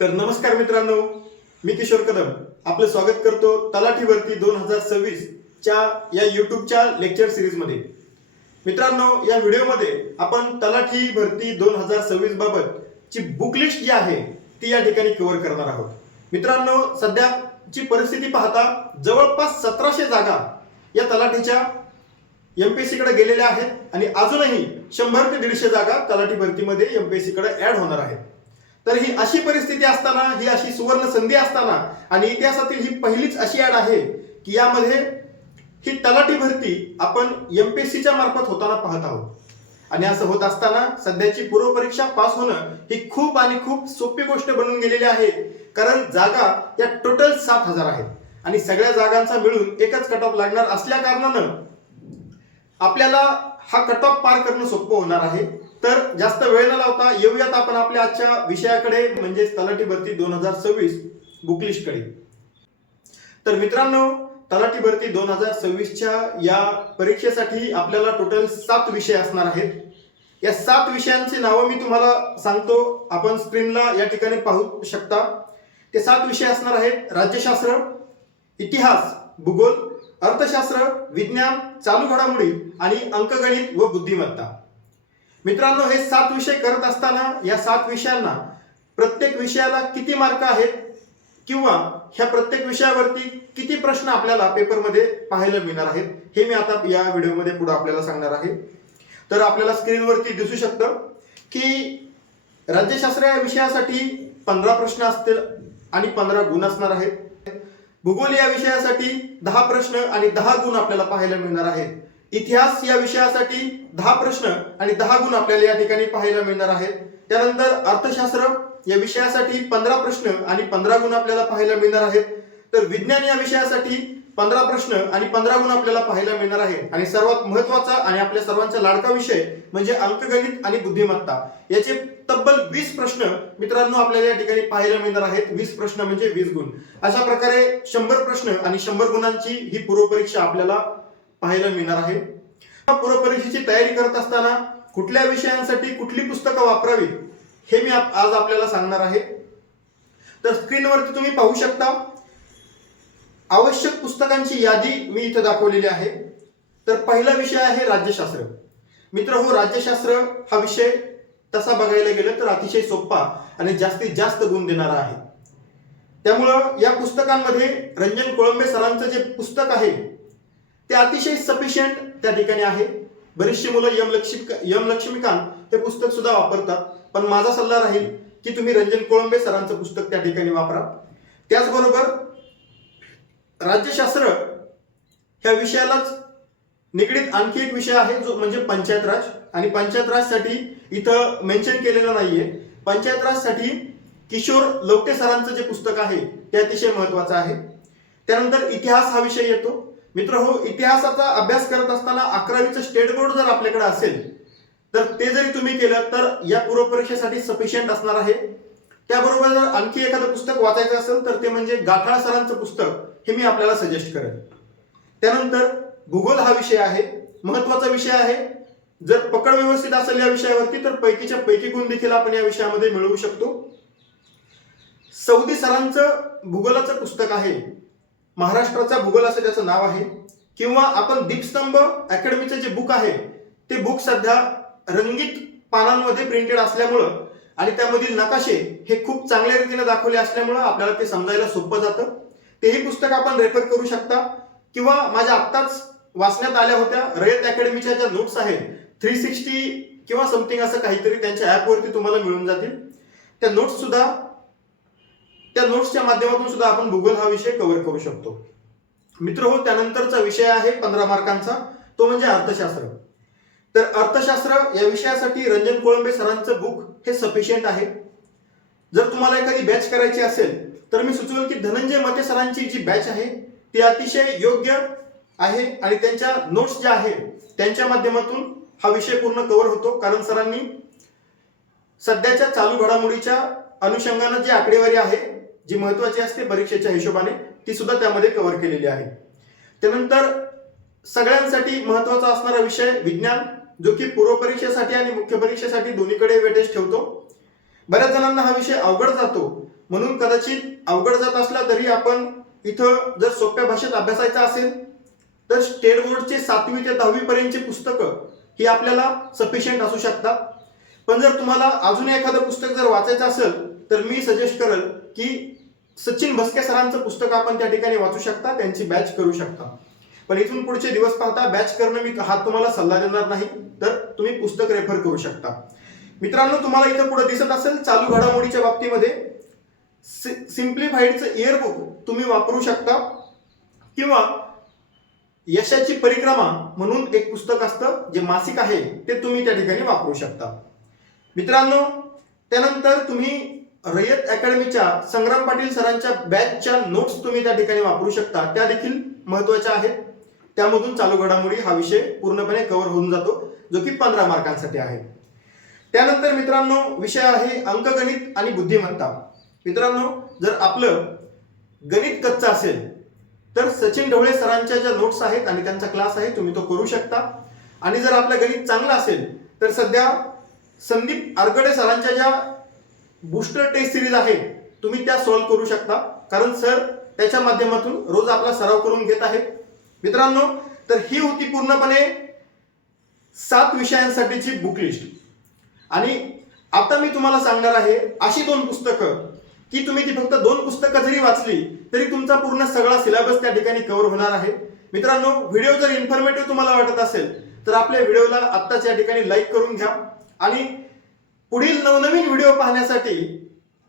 तर नमस्कार मित्रांनो, मी किशोर कदम आपलं स्वागत करतो तलाठी भरती 2026 च्या या युट्यूबच्या लेक्चर सिरीजमध्ये। मित्रांनो, या व्हिडिओमध्ये आपण तलाठी भरती 2026 बाबतची बुक लिस्ट जी आहे ती या ठिकाणी कव्हर करणार आहोत। मित्रांनो, सध्याची परिस्थिती पाहता जवळपास 1700 जागा या तलाठीच्या एमपीएससी कडे गेलेल्या आहेत आणि अजूनही 100 ते 150 जागा तलाठी भरतीमध्ये एमपीएससी कडे ऍड होणार आहेत। तर ही अशी परिस्थिती असताना, ही अशी सुवर्ण संधी असताना आणि इतिहासातील ही पहिलीच अशी ऍड आहे की यामध्ये ही तलाठी भरती आपण एमपीएससीच्या मार्फत होताना पाहत आहोत। आणि असं होत असताना सध्याची पूर्व परीक्षा पास होणं ही खूप आणि खूप सोपी गोष्ट बनून गेलेली आहे, कारण जागा या टोटल 7000 आहेत आणि सगळ्या जागांचा मिळून एकच कट ऑफ लागणार असल्या कारणानं आपल्याला हा कट ऑफ पार करणं सोपं होणार आहे। तर जास्त वेळ न लावता येऊयात आपण आपल्या आजच्या विषयाकडे, म्हणजे तलाठी भरती 2026 बुक लिस्ट कडे। तर मित्रांनो, तलाठी भरती 2026 च्या या परीक्षेसाठी आपल्याला टोटल 7 विषय असणार आहेत। या 7 विषयांची नावं मी तुम्हाला सांगतो, आपण स्क्रीनला या ठिकाणी पाहू शकता। ते 7 विषय असणार आहेत: राज्यशास्त्र, इतिहास, भूगोल, अर्थशास्त्र, विज्ञान, चालू घडामोडी आणि अंकगणित व बुद्धिमत्ता। मित्रांनो, हे 7 विषय करत असताना या 7 विषयांना प्रत्येक विषयाला किती मार्क आहेत किंवा ह्या प्रत्येक विषयावरती किती प्रश्न आपल्याला पेपरमध्ये पाहायला मिळणार आहेत हे मी आता या व्हिडिओमध्ये पुढे आपल्याला सांगणार आहे। तर आपल्याला स्क्रीनवरती दिसू शकतं की राज्यशास्त्र या विषयासाठी 15 प्रश्न असतील आणि 15 गुण असणार आहेत। भूगोल या विषयासाठी 10 प्रश्न आणि 10 गुण आपल्याला पाहायला मिळणार आहेत। इतिहास या विषयासाठी 10 प्रश्न आणि 10 गुण आपल्याला या ठिकाणी पाहायला मिळणार आहेत। त्यानंतर अर्थशास्त्र या विषयासाठी 15 प्रश्न आणि 15 गुण आपल्याला पाहायला मिळणार आहेत। तर विज्ञान या विषयासाठी 15 प्रश्न आणि 15 गुण आपल्याला पाहायला मिळणार आहेत। आणि सर्वात महत्त्वाचा आणि आपल्या सर्वांचा लाडका विषय म्हणजे अंकगणित आणि बुद्धिमत्ता, याचे तब्बल 20 प्रश्न मित्रांनो आपल्याला या ठिकाणी पाहायला मिळणार आहेत। 20 प्रश्न म्हणजे 20 गुण। अशा प्रकारे 100 प्रश्न आणि 100 गुणांची ही पूर्व परीक्षा आपल्याला पाहायला मिळणार आहे। पूर्व परीक्षेची तयारी करत असताना कुठल्या विषयांसाठी कुठली पुस्तकं वापरावी हे मी आज आपल्याला सांगणार आहे। तर स्क्रीनवरती तुम्ही पाहू शकता आवश्यक पुस्तकांची यादी मी इथे दाखवलेली आहे। तर पहिला विषय आहे राज्यशास्त्र। मित्रहो, राज्यशास्त्र हा विषय तसा बघायला गेलं तर अतिशय सोपा आणि जास्तीत जास्त गुण देणारा आहे। त्यामुळं या पुस्तकांमध्ये रंजन कोळंबे सरांचं जे पुस्तक आहे ते अतिशय सफिशियंट त्या ठिकाणी आहे। बरीचशी मुलं यम लक्ष्मीकांत हे पुस्तक सुद्धा वापरतात, पण माझा सल्ला राहील की तुम्ही रंजन कोळंबे सरांचं पुस्तक त्या ठिकाणी वापरा। त्याचबरोबर राज्यशास्त्र ह्या विषयालाच निगडीत आणखी एक विषय आहे जो म्हणजे पंचायत राज, आणि पंचायत राजसाठी इथं मेन्शन केलेलं नाहीये। पंचायत राजसाठी किशोर लवटे सरांचं जे पुस्तक आहे ते अतिशय महत्त्वाचं आहे। त्यानंतर इतिहास हा विषय येतो। मित्रहो, इतिहासाचा अभ्यास करत असताना 11वीचं स्टेट बोर्ड जर आपल्याकडे असेल तर ते जरी तुम्ही केलं तर या पूर्व परीक्षेसाठी सफिशियंट असणार आहे। त्याबरोबर जर आणखी एखादं पुस्तक वाचायचं असेल तर ते म्हणजे गाठाळ सरांचं पुस्तक, हे मी आपल्याला सजेस्ट करेन। त्यानंतर भूगोल हा विषय आहे, महत्त्वाचा विषय आहे। जर पकड व्यवस्थित असेल या विषयावरती तर पैकीच्या पैकी गुण देखील आपण या विषयामध्ये मिळवू शकतो। सौदी सरांचं भूगोलाचं पुस्तक आहे, महाराष्ट्राचा भूगोल असं त्याचं नाव आहे, किंवा आपण दीपस्तंभ अकॅडमीचं जे बुक आहे ते बुक सध्या रंगीत पानांमध्ये प्रिंटेड असल्यामुळं आणि त्यामधील नकाशे हे खूप चांगल्या रीतीने दाखवले असल्यामुळं आपल्याला ते समजायला सोपं जातं। तेही पुस्तक आपण रेफर करू शकता, किंवा माझ्या आत्ताच वाचण्यात आल्या होत्या रयत अकॅडमीच्या ज्या नोट्स आहेत 360 किंवा समथिंग असं काहीतरी त्यांच्या ऍपवरती तुम्हाला मिळून जातील। त्या नोट्सच्या माध्यमातून सुद्धा आपण भूगोल हा विषय कव्हर करू शकतो। मित्रहो, त्यानंतरचा विषय आहे 15 मार्कांचा, तो म्हणजे अर्थशास्त्र। तर अर्थशास्त्र या विषयासाठी रंजन कोळंबे सरांचं बुक हे सफिशियंट आहे। जर तुम्हाला एखादी बॅच करायची असेल तर मी सुचवेल की धनंजय मते सरांची जी बॅच आहे ती अतिशय योग्य आहे आणि त्यांच्या नोट्स ज्या आहेत त्यांच्या माध्यमातून हा विषय पूर्ण कव्हर होतो, कारण सरांनी सध्याच्या चालू घडामोडीच्या अनुषंगाने जी आकडेवारी आहे जी महत्त्वाची असते परीक्षेच्या हिशोबाने ती सुद्धा त्यामध्ये कव्हर केलेली आहे। त्यानंतर सगळ्यांसाठी महत्त्वाचा असणारा विषय विज्ञान, जो की पूर्व परीक्षेसाठी आणि मुख्य परीक्षेसाठी दोन्हीकडे वेटेज ठेवतो। बऱ्याच जणांना हा विषय अवघड जातो, म्हणून कदाचित अवघड जात असला तरी आपण इथं जर सोप्या भाषेत अभ्यासायचं असेल तर स्टेट बोर्डचे 7वी ते 10वी पर्यंतची पुस्तकं ही आपल्याला सफिशियंट असू शकतात. पण जर तुम्हाला अजून एखादं पुस्तक जर वाचायचं असेल तर मी सजेस्ट करेल की सचिन भस्के सरांचं पुस्तक आपण त्या ठिकाणी वाचू शकता, त्यांची बॅच करू शकता. पण इथून पुढचे दिवस पाहता बॅच करणं मी हा तुम्हाला सल्ला देणार नाही, तर तुम्ही पुस्तक रेफर करू शकता. मित्रांनो, तुम्हाला इथं पुढे दिसत असेल चालू घडामोडीच्या बाबतीमध्ये सिम्प्लिफाईडचं इयरबुक तुम्ही वापरू शकता, किंवा यशाची परिक्रमा म्हणून एक पुस्तक असतं जे मासिक आहे ते तुम्ही त्या ठिकाणी वापरू शकता. मित्रांनो, त्यानंतर तुम्ही रयत अकॅडमीच्या संग्राम पाटील सरांच्या बॅचच्या नोट्स तुम्ही त्या ठिकाणी वापरू शकता, त्या देखील महत्त्वाच्या आहेत. त्यामधून चालू घडामोडी हा विषय पूर्णपणे कव्हर होऊन जातो, जो की 15 मार्कांसाठी आहे. त्यानंतर मित्रांनो, विषय आहे अंकगणित आणि बुद्धिमत्ता. मित्रांनो, जर आपलं गणित कच्चं असेल तर सचिन ढवळे सरांच्या ज्या नोट्स आहेत आणि त्यांचा क्लास आहे तुम्ही तो करू शकता. आणि जर आपलं गणित चांगलं असेल तर सध्या संदीप आरगडे सरांच्या ज्या बूस्टर टेस्ट सिरीज आहे तुम्ही त्या सॉल्व्ह करू शकता, कारण सर त्याच्या माध्यमातून रोज आपला सराव करून घेत आहेत. मित्रांनो, तर ही होती पूर्णपणे 7 विषयांसाठीची बुक लिस्ट. आणि आता मी तुम्हाला सांगणार आहे अशी 2 पुस्तकं की तुम्ही ती फक्त 2 पुस्तकं जरी वाचली तरी तुमचा पूर्ण सगळा सिलेबस त्या ठिकाणी कव्हर होणार आहे. मित्रांनो, व्हिडिओ जर इन्फॉर्मेटिव्ह तुम्हाला वाटत असेल तर आपल्या व्हिडिओला आत्ताच या ठिकाणी लाईक करून घ्या आणि पुढील नवनवीन व्हिडिओ पाहण्यासाठी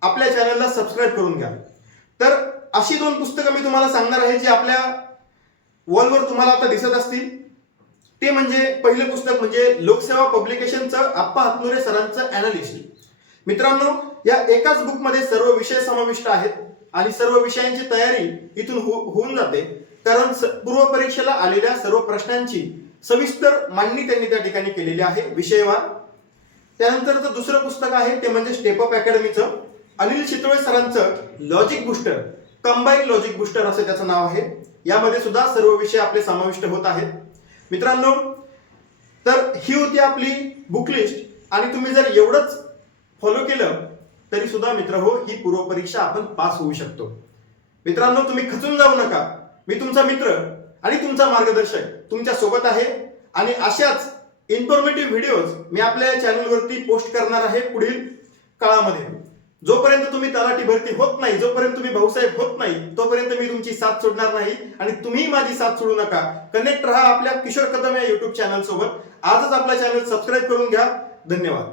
आपल्या चॅनलला सबस्क्राईब करून घ्या. तर अशी 2 पुस्तकं मी तुम्हाला सांगणार आहे जी आपल्या वॉलवर तुम्हाला आता दिसत असतील. ते म्हणजे पहिलं पुस्तक म्हणजे लोकसेवा पब्लिकेशनचं आप्पा हातनुरे सरांचं ॲनालिस्ट. मित्रांनो, या एकाच बुकमध्ये सर्व विषय समाविष्ट आहेत आणि सर्व विषयांची तयारी इथून होऊन जाते, कारण पूर्व परीक्षेला आलेल्या सर्व प्रश्नांची सविस्तर मांडणी त्यांनी त्या ठिकाणी केलेली आहे विषयवार. त्यानंतरचं दुसरं पुस्तक आहे ते म्हणजे स्टेप अप अकॅडमीचं अनिल चितोळे सरांचं logic booster, combine logic booster असं त्याचं नाव आहे. यामध्ये सुद्धा सर्व विषय आपले समाविष्ट होत आहेत. मित्रांनो, तर ही होती आपली बुक लिस्ट. आणि तुम्ही जर एवढंच फॉलो केलं तरी सुद्धा मित्र हो, ही पूर्व परीक्षा आपण पास होऊ शकतो. मित्रांनो, तुम्ही खचून जाऊ नका. मी तुमचा मित्र आणि तुमचा मार्गदर्शक तुमच्या सोबत आहे आणि अशाच इन्फॉर्मेटिव्ह व्हिडिओज मी आपल्या चॅनलवरती पोस्ट करणार आहे पुढील काळामध्ये. जोपर्यंत तुम्ही तलाठी भरती होत नाही, जोपर्यंत तुम्ही भाऊसाहेब होत नाही, तोपर्यंत मी तुमची साथ सोडणार नाही आणि तुम्ही माझी साथ सोडू नका. कनेक्ट राहा आपल्या किशोर कदम या YouTube चॅनल सोबत. आजच आपला चॅनल सबस्क्राईब करून घ्या. धन्यवाद.